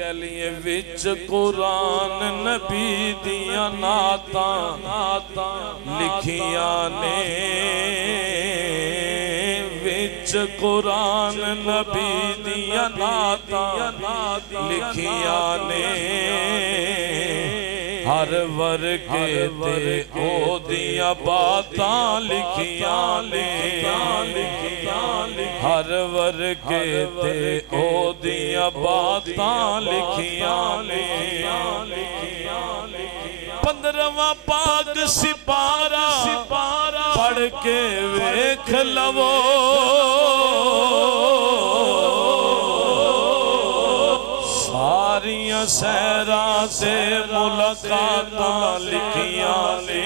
कह लिए विच कुरान नबी दिया नाता लिखिया ने, विच कुरान नबी दिया नाता लिखिया ने, हर वर्गे ते ओ दिया बातां लिखिया ने, हर वर्गे ते ओ दिया बातां लिखिया ने। 15वां पाक सिपारा पढ़ के वेख लवो, सारियां सहरा से मुलाकातां लिखिया ने,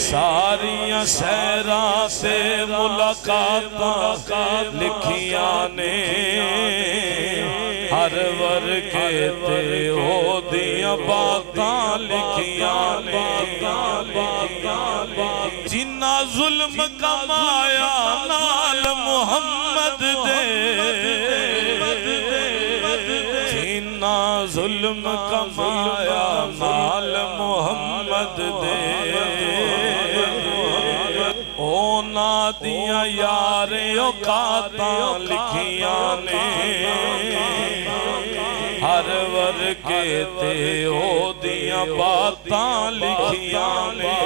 सारियां सहरा से मुलाकातां लिखिया ने, हर वर्गे ते ओ दिया बातां लिखिया ने। जिन्ना जुल्म कमाया नाल मुहम्मद दे, जिन्ना जुल्म कमाया नाल मुहम्मद दे, ओना दिया यार औकातां लिखिया ने, हर वर्गे ते ओ दिया बातां लिखिया ने।